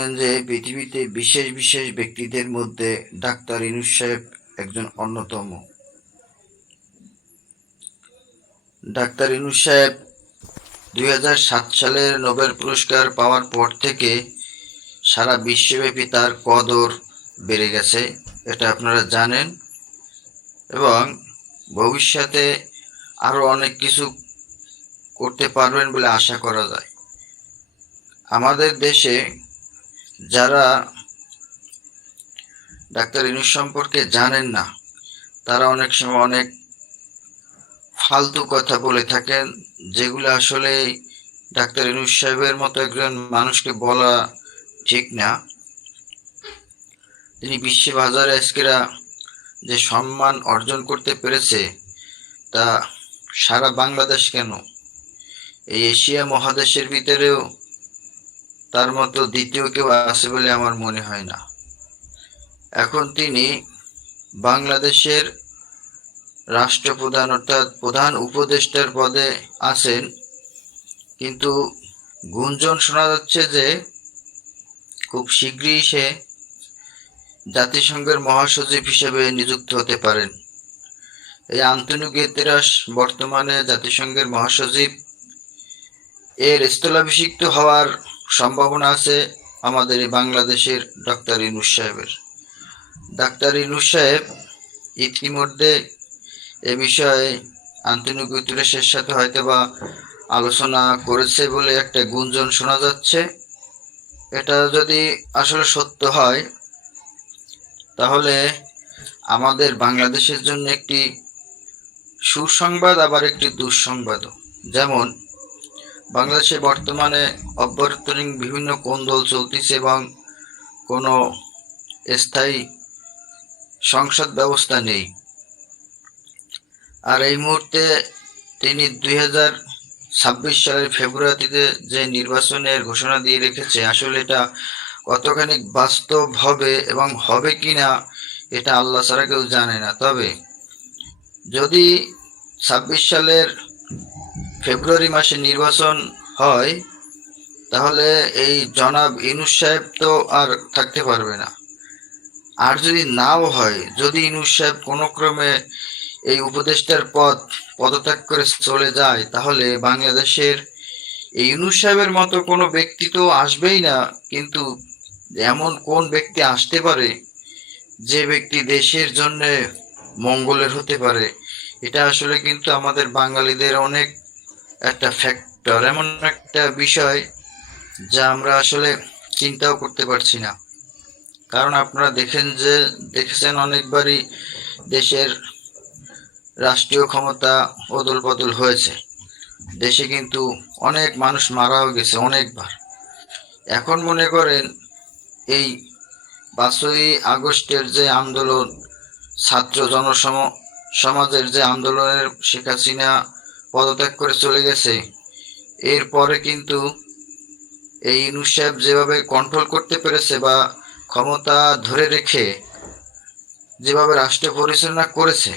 জানেন যে পৃথিবীতে বিশেষ বিশেষ ব্যক্তিদের মধ্যে ডাক্তার ইনুস সাহেব একজন অন্যতম। ডাক্তার ইনুস সাহেব দুই সালের নোবেল পুরস্কার পাওয়ার পর থেকে সারা বিশ্বব্যাপী তার কদর বেড়ে গেছে, এটা আপনারা জানেন। এবং ভবিষ্যতে আরও অনেক কিছু করতে পারবেন বলে আশা করা যায়। আমাদের দেশে যারা ডাক্তার ইনুস সম্পর্কে জানেন না, তারা অনেক সময় অনেক ফালতু কথা বলে থাকেন, যেগুলো আসলে ডাক্তার ইনুস সাহেবের মতো একজন মানুষকে বলা ঠিক না। তিনি বিশ্ব বাজারে আজকেরা যে সম্মান অর্জন করতে পেরেছে, তা সারা বাংলাদেশ কেন? এই এশিয়া মহাদেশের ভিতরেও তার মতো দ্বিতীয় কেউ আছে বলে আমার মনে হয় না। এখন তিনি বাংলাদেশের রাষ্ট্রপ্রধান অর্থাৎ প্রধান উপদেষ্টার পদে আছেন, কিন্তু গুঞ্জন শোনা যাচ্ছে যে খুব শীঘ্রই সে জাতিসংঘের মহাসচিব হিসেবে নিযুক্ত হতে পারেন। এই আন্তনু গেতেরাস বর্তমানে জাতিসংঘের মহাসচিব এর স্থলাভিষিক্ত হওয়ার সম্ভাবনা আছে আমাদের এই বাংলাদেশের ডাক্তার ইনুস সাহেবের। ডাক্তার ইনুস সাহেব ইতিমধ্যে এ বিষয়ে আন্তনু গুতরেসের সাথে হয়তো বা আলোচনা করেছে বলে একটা গুঞ্জন শোনা যাচ্ছে। এটা যদি আসলে সত্য হয়, তাহলে আমাদের বাংলাদেশের জন্য একটি সুসংবাদ, আবার একটি দুঃসংবাদও। যেমন বাংলাদেশে বর্তমানে অভ্যন্তরীণ বিভিন্ন কোন্দল চলতেছে এবং কোনো স্থায়ী সংসদ ব্যবস্থা নেই। আর এই মুহূর্তে তিনি দুই ছাব্বিশ সালের ফেব্রুয়ারিতে যে নির্বাচনের ঘোষণা দিয়ে রেখেছে, আসলে এটা কতখানি বাস্তব হবে এবং হবে কি না এটা আল্লাহ ছাড়া কেউ জানে না। তবে যদি ছাব্বিশ সালের ফেব্রুয়ারি মাসে নির্বাচন হয়, তাহলে এই জনাব ইনুস সাহেব তো আর থাকতে পারবে না। আর যদি নাও হয়, যদি ইনুস সাহেব কোনো ক্রমে এই উপদেষ্টার পদ পদত্যাগ করে চলে যায়, তাহলে বাংলাদেশের এই ইউনুস সাহেবের মতো কোনো ব্যক্তি তো আসবেই না, কিন্তু এমন কোন ব্যক্তি আসতে পারে যে ব্যক্তি দেশের জন্য মঙ্গলের হতে পারে? এটা আসলে কিন্তু আমাদের বাঙালিদের অনেক একটা ফ্যাক্টর এমন একটা বিষয় যা আমরা আসলে চিন্তাও করতে পারছি না। কারণ আপনারা দেখেন যে, দেখেছেন অনেকবারই দেশের রাষ্ট্রীয় ক্ষমতা অদল বদল হয়েছে। দেশে কিন্তু অনেক মানুষ মারাও গেছে অনেকবার। এখন মনে করেন এই পাঁচই আগস্টের যে আন্দোলন, ছাত্র জনসম, সমাজের যে আন্দোলনের শেখ হাসিনা পদত্যাগ করে চলে গেছে। এরপরে কিন্তু এই ইউনুস সাহেব যেভাবে কন্ট্রোল করতে পেরেছে বা ক্ষমতা ধরে রেখে যেভাবে রাষ্ট্র পরিচালনা করেছে,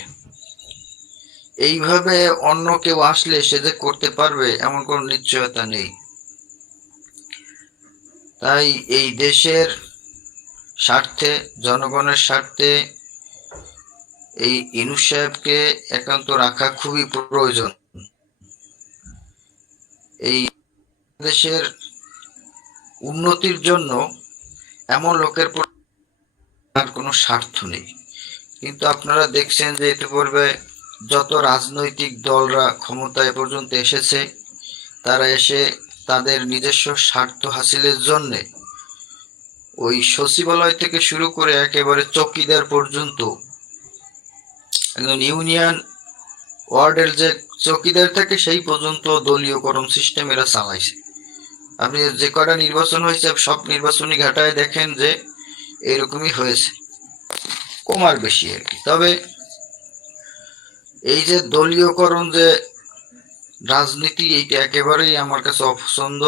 এইভাবে অন্য কেউ আসলে সে যে করতে পারবে এমন কোনো নিশ্চয়তা নেই। তাই এই দেশের স্বার্থে, জনগণের স্বার্থে এই ইনুস সাহেবকে একান্ত রাখা খুবই প্রয়োজন। এই দেশের উন্নতির জন্য এমন লোকের আর কোনো স্বার্থ নেই। কিন্তু আপনারা দেখছেন যে ইতিপূর্বে যত রাজনৈতিক দলরা ক্ষমতায় পর্যন্ত এসেছে, তারা এসে তাদের নিজস্ব স্বার্থ হাসিলের জন্যে ওই সচিবালয় থেকে শুরু করে একেবারে চকিদার পর্যন্ত একজন ইউনিয়ন ওয়ার্ডের যে চকিদার থেকে সেই পর্যন্ত দলীয়করণ সিস্টেম এরা চালাইছে। আপনি যে কটা নির্বাচন হয়েছে, সব নির্বাচনী ঘাটায় দেখেন যে এরকমই হয়েছে। কমার বেশি আর কি। তবে এই যে দলীয়করণ যে রাজনীতি, এইটা একেবারেই আমার কাছে অপছন্দ।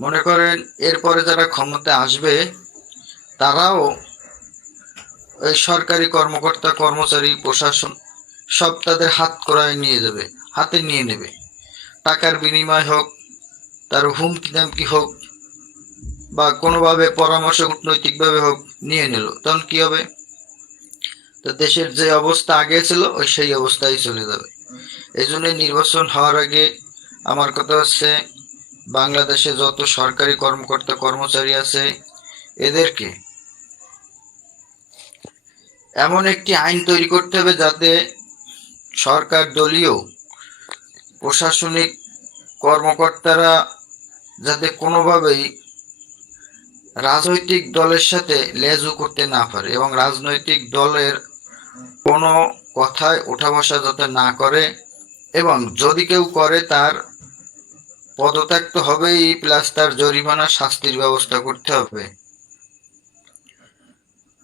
মনে করেন, এরপরে যারা ক্ষমতায় আসবে, তারাও সরকারি কর্মকর্তা, কর্মচারী, প্রশাসন সব তাদের হাত করায় নিয়ে যাবে, হাতে নিয়ে নেবে। টাকার বিনিময় হোক, তার হুমকি দামকি হোক, বা কোনোভাবে পরামর্শ কূটনৈতিকভাবে হোক, নিয়ে নিল। তখন কি হবে? তো দেশের যে অবস্থা আগে ছিল, ওই সেই অবস্থায় চলে যাবে। এই জন্য নির্বাচন হওয়ার আগে আমার কথা হচ্ছে, বাংলাদেশে যত সরকারি কর্মকর্তা, কর্মচারী আছে, এদেরকে এমন একটি আইন তৈরি করতে হবে যাতে সরকার দলীয় প্রশাসনিক কর্মকর্তারা যাতে কোনোভাবেই রাজনৈতিক দলের সাথে লেজু করতে না পারে এবং রাজনৈতিক দলের কোনো কথায় ওঠা বসা যাতে না করে এবং যদি কেউ করে তার পদত্যাগ তো হবেই, প্লাস তার জরিমানা শাস্তির ব্যবস্থা করতে হবে।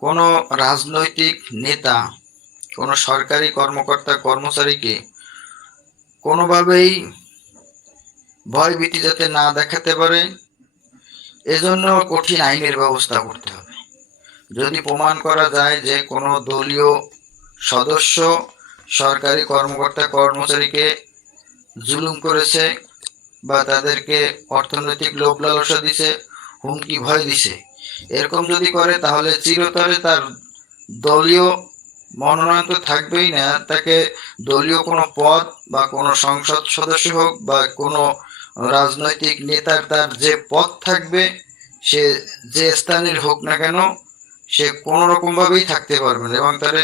কোনো রাজনৈতিক নেতা কোনো সরকারি কর্মকর্তা কর্মচারীকে কোনোভাবেই ভয় ভীতি যাতে না দেখাতে পারে, এজন্য কঠিন আইনের ব্যবস্থা করতে হবে। যদি প্রমাণ করা যায় যে কোনো দলীয় সদস্য সরকারি কর্মকর্তা কর্মচারীকে জুলুম করেছে বা তাদেরকে অর্থনৈতিক লোভ লালসা দিছে, হুমকি ভয় দিছে, এরকম যদি করে তাহলে চিরতরে তার দলীয় মনোনয়ন তো থাকবেই না। তাকে দলীয় কোনো পদ বা কোনো সংসদ সদস্য হোক বা কোনো রাজনৈতিক নেতার তার যে পদ থাকবে, সে যে স্থানের হোক না কেন, সে কোনো রকম ভাবেই থাকতে পারবে না। এবং তার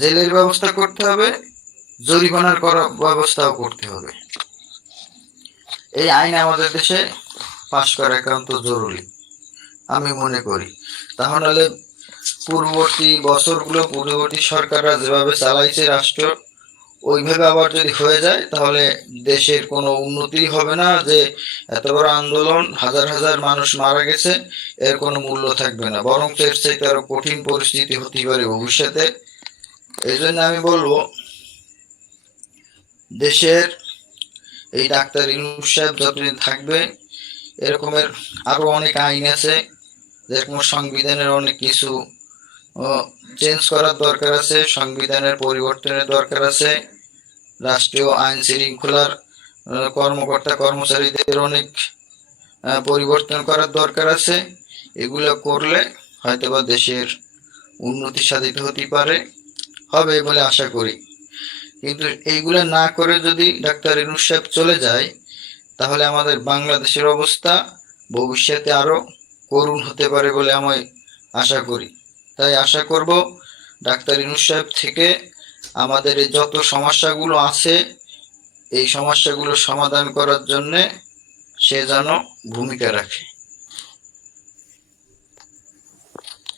জেলের ব্যবস্থা করতে হবে, জরিমানার করা ব্যবস্থাও করতে হবে। এই আইন আমাদের দেশে পাশ করা একান্ত জরুরি, আমি মনে করি। তাহলে পূর্ববর্তী বছরগুলো পূর্ববর্তী সরকাররা যেভাবে চালাইছে রাষ্ট্র, ওইভাবে আবার যদি হয়ে যায়, তাহলে দেশের কোনো উন্নতি হবে না যে এত বড় আন্দোলন, হাজার হাজার মানুষ মারা গেছে, এর কোনো মূল্য থাকবে না। বরং এর চাইতে আরও কঠিন পরিস্থিতি হতে পারে ভবিষ্যতে। এই জন্য আমি বলব, দেশের এই ডাক্তার ইনুস সাহেব যতদিন থাকবে, এরকমের আরও অনেক আইন আছে। যেরকম সংবিধানের অনেক কিছু চেঞ্জ করার দরকার আছে, সংবিধানের পরিবর্তনের দরকার আছে, রাষ্ট্রীয় আইন শৃঙ্খলার কর্মকর্তা কর্মচারীদের অনেক পরিবর্তন করার দরকার আছে, এগুলো করলে হয়তোবা দেশের উন্নতি সাধিত হতে পারে, হবে বলে আশা করি। কিন্তু এইগুলো না করে যদি ডাক্তার ইনুস সাহেব চলে যায়, তাহলে আমাদের বাংলাদেশের অবস্থা ভবিষ্যতে আরও করুণ হতে পারে বলে আমি আশা করি। তাই আশা করব ডাক্তার ইনুস সাহেব থেকে আমাদের এই যত সমস্যাগুলো আছে, এই সমস্যাগুলো সমাধান করার জন্যে সে যেন ভূমিকা রাখে।